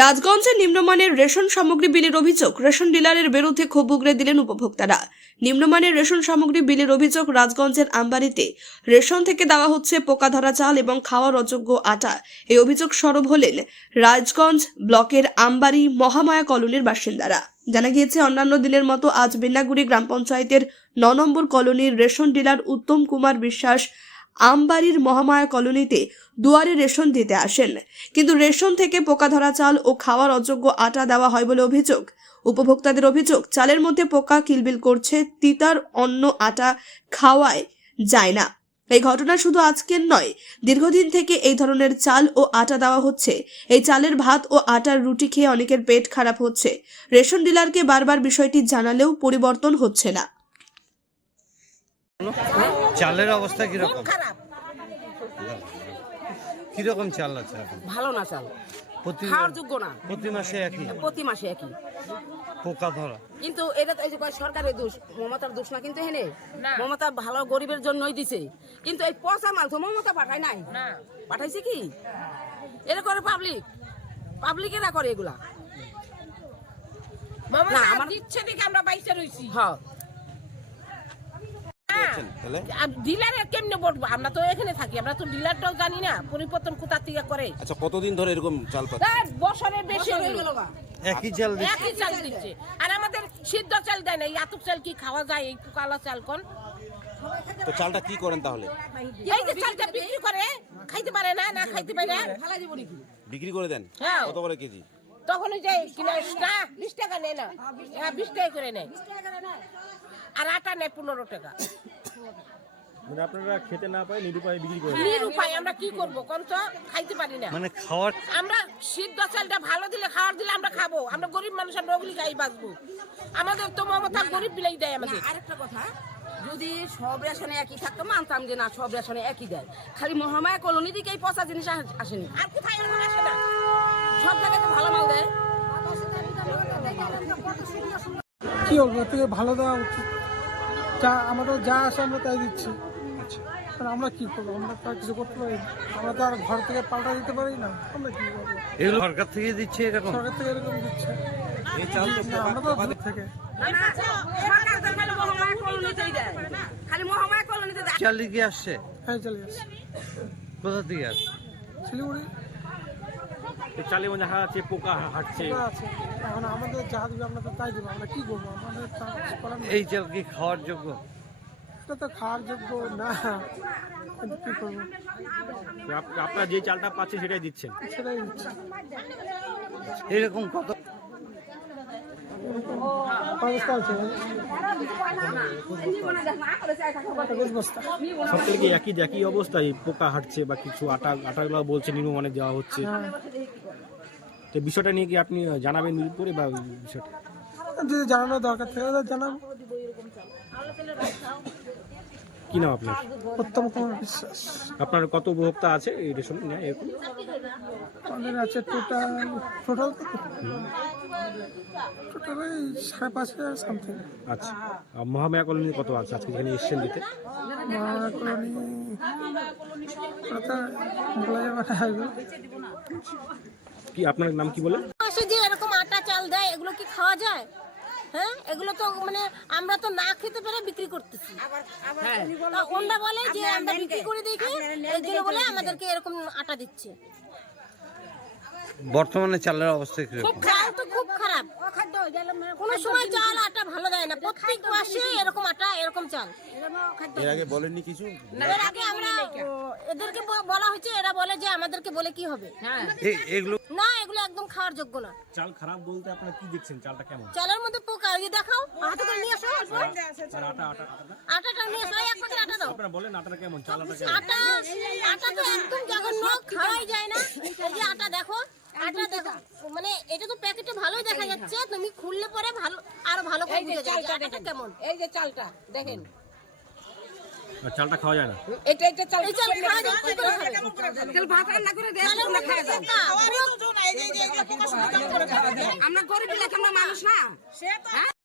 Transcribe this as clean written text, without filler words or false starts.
রাজগঞ্জে নিম্নমানের রেশন সামগ্রী বিলির অভিযোগ, রেশন ডিলারের বিরুদ্ধে ক্ষোভ উগরে দিলেন উপভোক্তারা। নিম্নমানের রেশন সামগ্রী বিলির অভিযোগ, রাজগঞ্জের আমবাড়িতে রেশন থেকে দেওয়া হচ্ছে পোকা ধরা চাল এবং খাওয়ার অযোগ্য আটা। এই অভিযোগ সরব হলেন রাজগঞ্জ ব্লকের আমবাড়ি মহামায়া কলোনির বাসিন্দারা। জানা গিয়েছে, অন্যান্য দিনের মতো আজ বেন্নাগুড়ি গ্রাম পঞ্চায়েতের ৯ নম্বর কলোনির রেশন ডিলার উত্তম কুমার বিশ্বাস আমবাড়ির মহামায়া কলোনিতে দুয়ারে রেশন দিতে আসেন, কিন্তু রেশন থেকে পোকা ধরা চাল ও খাওয়ার অযোগ্য আটা দেওয়া হয় বলে অভিযোগ। উপভোক্তাদের অভিযোগ, চালের মধ্যে পোকা কিলবিল করছে, তিতার অন্য আটা খাওয়ায় যায় না। এই ঘটনা শুধু আজকের নয়, দীর্ঘদিন থেকে এই ধরনের চাল ও আটা দেওয়া হচ্ছে। এই চালের ভাত ও আটার রুটি খেয়ে অনেকের পেট খারাপ হচ্ছে। রেশন ডিলারকে বারবার বিষয়টি জানালেও পরিবর্তন হচ্ছে না। চালের অবস্থা কিরকম? খারাপ। কিরকম চাল আছে এখন? ভালো না চাল, খাওয়ার যোগ্য না। প্রতি মাসে একই পোকা ধরা। কিন্তু এটা তো এই যে সরকারের দোষ, মমতার দোষ না। কিন্তু হেনে মমতা ভালো গরিবের জন্যই দিছে, কিন্তু এই পচা মাল তো মমতা পাঠায় নাই। পাঠাইছে কি? এটা করে পাবলিকেরা করে এগুলা। না আমার ইচ্ছে দিকে আমরা বাইসে রইছি। হ্যাঁ, ডিলারের কেমনে বলবো? আমরা তো এখানে থাকি, আমরা তো ডিলারটাও জানি না পরিবর্তন কোথা থেকে করে। আচ্ছা, কতদিন ধরে এরকম চাল পাচ্ছে? বছরের বেশি হয়ে গেল। একই চাল দিচ্ছে। আর আমাদের সিদ্ধ চাল দেয় না। এই আতুক চাল কি খাওয়া যায়? এই কালো চাল কোন? তো চালটা কি করেন তাহলে? এই যে চালটা বিক্রি করে, খাইতে পারে না, না খাইতে পারে না, বিক্রি করে দেন? কত করে কেজি? তখন ওই যে কিনা 20 টাকা নেয় না, 20 টাকা করে নেয়। আর আটা নেয় 15 টাকা। মানে আপনারা খেতে না পাই নিরুপায় বিক্রি করেন? নিরুপায় আমরা কি করব কোন? তো খাইতে পারি না। মানে খাওয়ার, আমরা সিদ্ধ চালটা ভালো দিলে, খাওয়ার দিলে আমরা খাবো। আমরা গরিব মানুষ, আমরা ওগুলি খাই বাঁচবো। আমাদের তো মমতা গরিব বিলাই দেয় আমাদের। আরেকটা কথা, যদি সব রেশনে একই থাকতো মানতাম যে না, সব রেশনে একই দেয়। খালি মহামায়া কলোনি দিকে এই পচা জিনিস আসেনি। আর কোথায় এমন আসে না? সব জায়গায় তো ভালো মাল দেয়। কি বলবো, থেকে ভালো দেওয়া উচিত। যা আমাদের যা আসে আমরা তাই দিচ্ছি। আমরা কি করবো? আমরা তো আর কিছু করতে পারি না। আমরা তো আর ঘর থেকে পাল্টা দিতে পারি না। আমরা কি করবো? এগুলো সরকার থেকে দিচ্ছে? এরকম সরকার থেকে এরকম দিচ্ছে। এই চাল তো আমরা তো দূর থেকে চাল কি আসছে? হ্যাঁ, চলে আসছে কোথা থেকে আসছে? শিলিগুড়ি। এই চালে মধ্যে দেখা যাচ্ছে পোকা হাঁটছে। আছে এখন আমাদের যা দিবে আমরা তো তাই দেবো। আমরা কি করবো? আমাদের করার নেই। এই চাল কি খাওয়ার যোগ্য? এটা তো খাওয়ার যোগ্য না, কিন্তু কি করবো? আপনারা যে চালটা পাচ্ছেন সেটাই দিচ্ছেন? সেটাই দিচ্ছে। এরকম কত অবস্থা আছে? 25 বস্তা। সব থেকে একই অবস্থায় পোকা হাঁটছে বা কিছু আটাগুলো বলছে নিম্নমানের দেওয়া হচ্ছে। তো বিষয়টা নিয়ে কি আপনি জানাবেন পরে বা বিষয়টা যদি জানানোর দরকার থাকে তাহলে জানাবো। কি নাম আপনার? উত্তম কুমার বিশ্বাস। আপনার কত উপভোক্তা আছে এই রেশন এরকম? আমাদের আছে টোটাল 5,500 সামথিং। আচ্ছা, মহামায়া কলোনি কত আছে আজকে এখানে এসছেন দিতে? মহামায়া কলোনি বলা যাবে না। কি আপনার নাম কি বলে? যে এরকম আটা চাল দেয়, এগুলো কি খাওয়া যায়? হ্যাঁ, এগুলো তো মানে আমরা তো না খেতে পেরে বিক্রি করতেছি। ওনরা বলে যে আমরা বিক্রি করে দেখি, এইগুলো বলে আমাদেরকে এরকম আটা দিচ্ছে। বর্তমানে চালের অবস্থা কিরকম? চাল তো খুব খারাপ। কোনো সময় চাল আটা ভালো দেয় না, প্রত্যেক মাসে এরকম আটা এরকম চাল। এর আগে বলেননি কিছু? এর আগে আমরা এদেরকে বলা হয়েছে, এরা বলে যে আমাদেরকে বলে কি হবে। এগুলো না, এগুলো একদম খাওয়ার যোগ্য না। চাল খারাপ বলতে আপনারা কি দেখছেন? চালটা কেমন? চালের মধ্যে পোকা। ওই যে দেখাও, হাতে করে নিয়ে আসো। আটাটা নিয়ে আসো, এক প্যাকেট আটা দাও। আপনারা বলেন আটাটা কেমন? চাল কেমন? আটা তো একদম জঘন্য, খাওয়াই যায় না। এই যে আটা দেখো, মানে এটা তো প্যাকেটে ভালোই দেখা যাচ্ছে, তুমি খুললে পরে ভালো আরো ভালো করে বুঝা যাবে আটাটা কেমন। এই যে চালটা দেখেন, চালটা খাওয়া যায় না। এটা চাল খাওয়া যায় কি করে খাবে? ভাত রান্না করে দেয়, আমরা গরিব এলাকার মানুষ না।